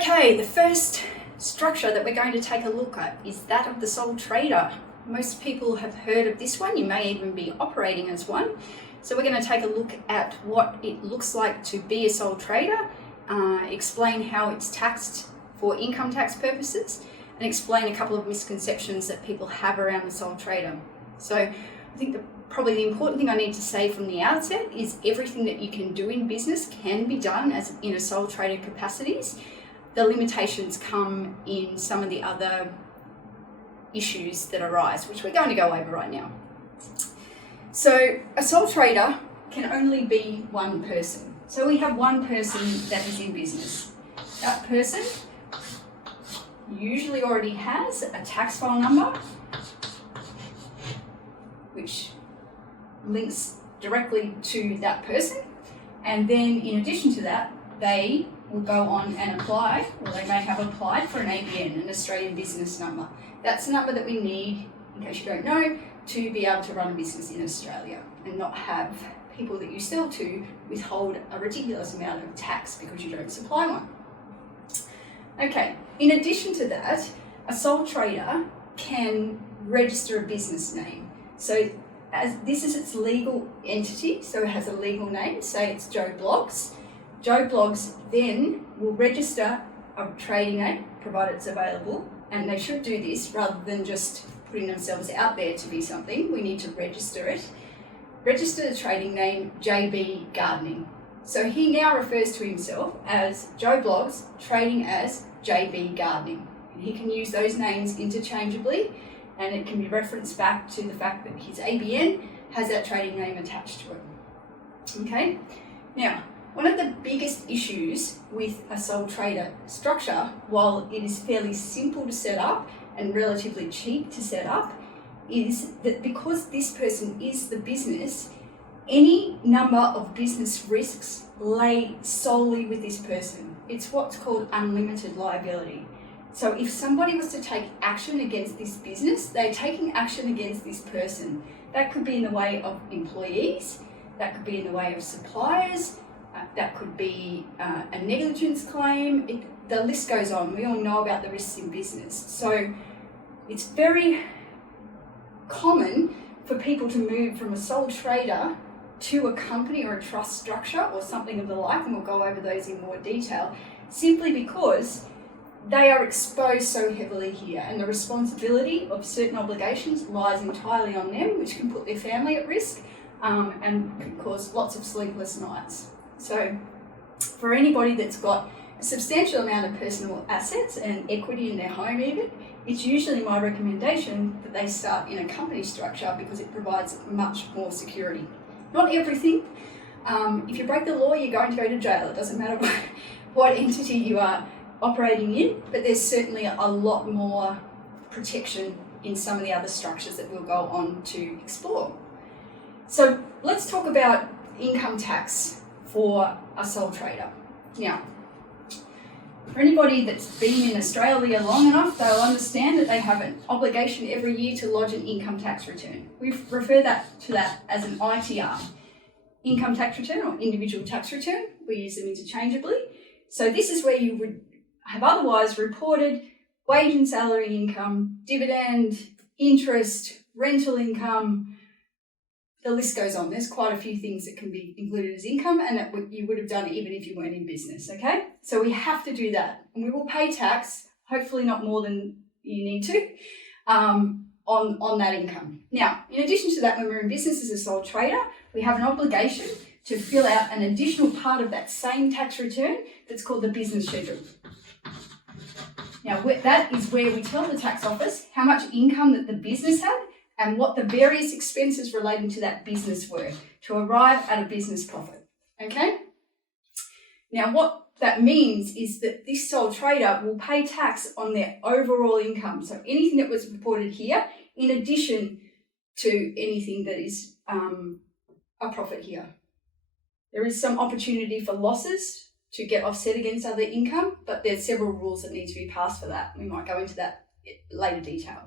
Okay, the first structure that we're going to take a look at is that of the sole trader. Most people have heard of this one. You may even be operating as one. So we're going to take a look at what it looks like to be a sole trader, explain how it's taxed for income tax purposes, and explain a couple of misconceptions that people have around the sole trader. So I think probably the important thing I need to say from the outset is everything that you can do in business can be done as in a sole trader capacities. The limitations come in some of the other issues that arise, which we're going to go over right now. So a sole trader can only be one person. So we have one person that is in business. That person usually already has a tax file number, which links directly to that person. And then in addition to that, they will go on and apply, or they may have applied for an ABN, an Australian Business Number. That's the number that we need, in case you don't know, to be able to run a business in Australia and not have people that you sell to withhold a ridiculous amount of tax because you don't supply one. Okay, in addition to that, a sole trader can register a business name. So as this is its legal entity, so it has a legal name, say it's Joe Bloggs. Joe Bloggs then will register a trading name, provided it's available, and they should do this rather than just putting themselves out there to be something. We need to register it. Register the trading name JB Gardening. So he now refers to himself as Joe Bloggs, trading as JB Gardening. He can use those names interchangeably, and it can be referenced back to the fact that his ABN has that trading name attached to it. Okay, now, one of the biggest issues with a sole trader structure, while it is fairly simple to set up and relatively cheap to set up, is that because this person is the business, any number of business risks lay solely with this person. It's what's called unlimited liability. So if somebody was to take action against this business, they're taking action against this person. That could be in the way of employees, that could be in the way of suppliers, that could be a negligence claim. The list goes on. We all know about the risks in business. So it's very common for people to move from a sole trader to a company or a trust structure or something of the like, and we'll go over those in more detail, simply because they are exposed so heavily here, and the responsibility of certain obligations lies entirely on them, which can put their family at risk and can cause lots of sleepless nights. So for anybody that's got a substantial amount of personal assets and equity in their home even, it's usually my recommendation that they start in a company structure because it provides much more security. Not everything. If you break the law, you're going to go to jail. It doesn't matter what entity you are operating in, but there's certainly a lot more protection in some of the other structures that we'll go on to explore. So let's talk about income tax for a sole trader. Now, for anybody that's been in Australia long enough, they'll understand that they have an obligation every year to lodge an income tax return. We refer to that as an ITR, income tax return or individual tax return. We use them interchangeably. So this is where you would have otherwise reported wage and salary income, dividend, interest, rental income. The list goes on. There's quite a few things that can be included as income, and that you would have done it even if you weren't in business, okay? So we have to do that, and we will pay tax, hopefully not more than you need to, on that income. Now, in addition to that, when we're in business as a sole trader, we have an obligation to fill out an additional part of that same tax return that's called the business schedule. Now, that is where we tell the tax office how much income that the business had and what the various expenses relating to that business were to arrive at a business profit, okay? Now, what that means is that this sole trader will pay tax on their overall income. So anything that was reported here, in addition to anything that is a profit here. There is some opportunity for losses to get offset against other income, but there's several rules that need to be passed for that. We might go into that in later detail.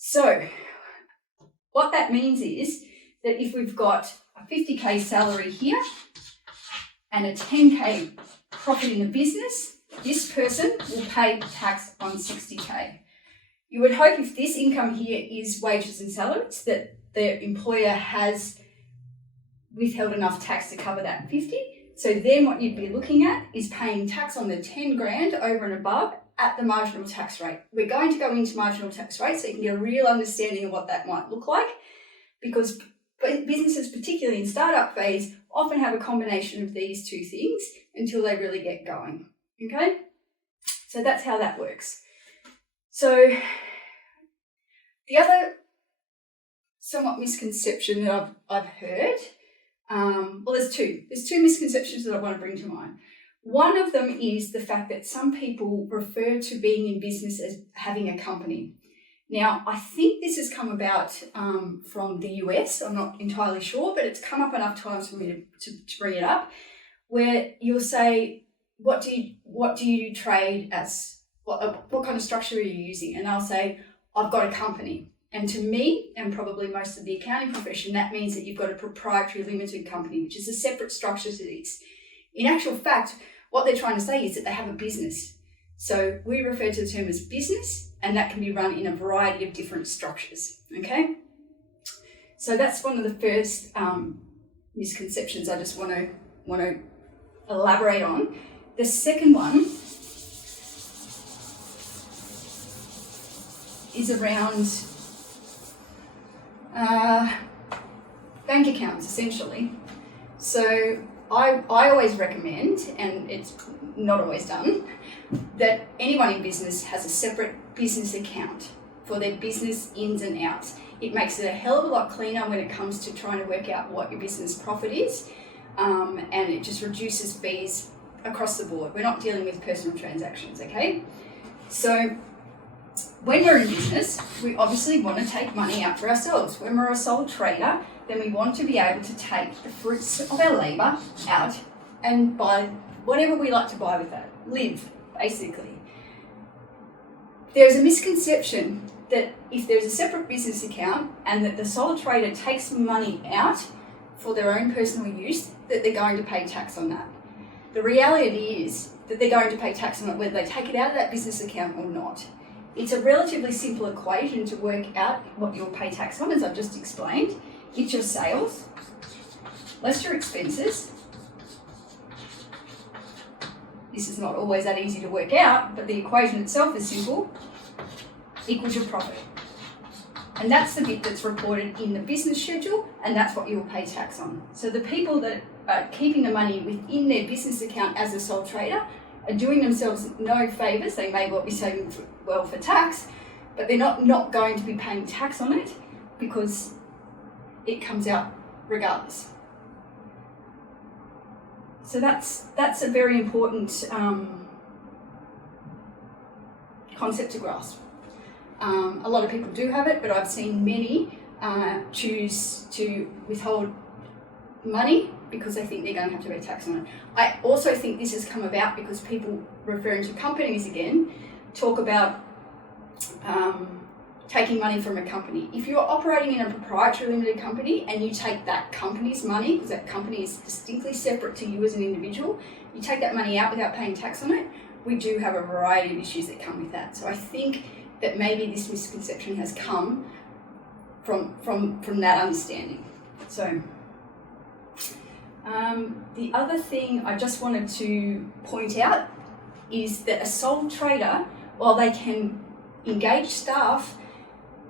So what that means is that if we've got a 50K salary here and a 10K profit in the business, this person will pay tax on 60K. You would hope if this income here is wages and salaries that the employer has withheld enough tax to cover that 50. So then what you'd be looking at is paying tax on the 10 grand over and above at the marginal tax rate. We're going to go into marginal tax rate so you can get a real understanding of what that might look like, because businesses, particularly in startup phase, often have a combination of these two things until they really get going. Okay? So that's how that works. So the other somewhat misconception that I've heard, there's two misconceptions that I want to bring to mind. One of them is the fact that some people refer to being in business as having a company. Now, I think this has come about from the US. I'm not entirely sure, but it's come up enough times for me to bring it up, where you'll say, what do you trade as? What kind of structure are you using? And I'll say, I've got a company. And to me, and probably most of the accounting profession, that means that you've got a proprietary limited company, which is a separate structure to this. In actual fact, what they're trying to say is that they have a business. So we refer to the term as business, and that can be run in a variety of different structures, okay? So that's one of the first misconceptions I just want to elaborate on. The second one is around bank accounts, essentially. So I always recommend, and it's not always done, that anyone in business has a separate business account for their business ins and outs. It makes it a hell of a lot cleaner when it comes to trying to work out what your business profit is, and it just reduces fees across the board. We're not dealing with personal transactions, okay? So when we're in business, we obviously want to take money out for ourselves. When we're a sole trader, then we want to be able to take the fruits of our labour out and buy whatever we like to buy with that. Live, basically. There's a misconception that if there's a separate business account and that the sole trader takes money out for their own personal use, that they're going to pay tax on that. The reality is that they're going to pay tax on it whether they take it out of that business account or not. It's a relatively simple equation to work out what you'll pay tax on, as I've just explained. It's your sales, less your expenses. This is not always that easy to work out, but the equation itself is simple, equals your profit. And that's the bit that's reported in the business schedule, and that's what you'll pay tax on. So the people that are keeping the money within their business account as a sole trader are doing themselves no favours. They may well be saving well for tax, but they're not going to be paying tax on it because it comes out regardless. So that's a very important concept to grasp. A lot of people do have it, but I've seen many choose to withhold money because they think they're going to have to pay tax on it. I also think this has come about because people referring to companies again talk about taking money from a company. If you're operating in a proprietary limited company and you take that company's money, because that company is distinctly separate to you as an individual, you take that money out without paying tax on it, we do have a variety of issues that come with that. So I think that maybe this misconception has come from that understanding. So the other thing I just wanted to point out is that a sole trader, while they can engage staff,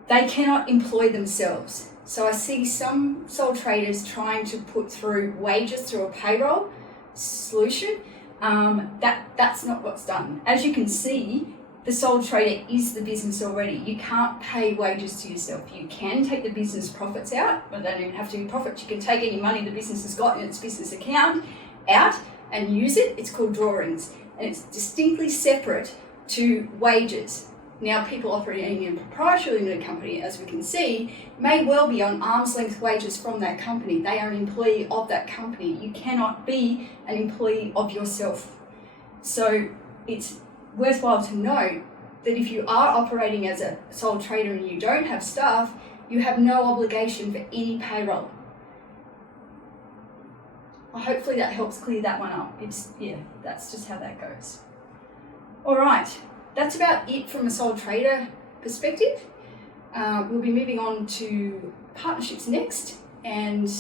they cannot employ themselves. So I see some sole traders trying to put through wages through a payroll solution. That's not what's done. As you can see, the sole trader is the business already. You can't pay wages to yourself. You can take the business profits out, but they don't even have to be profits. You can take any money the business has got in its business account out and use it. It's called drawings, and it's distinctly separate to wages. Now, people operating in a proprietary limited company, as we can see, may well be on arm's length wages from that company. They are an employee of that company. You cannot be an employee of yourself. So it's worthwhile to note that if you are operating as a sole trader and you don't have staff, you have no obligation for any payroll. Hopefully that helps clear that one up. That's just how that goes. All right, that's about it from a sole trader perspective. We'll be moving on to partnerships next, and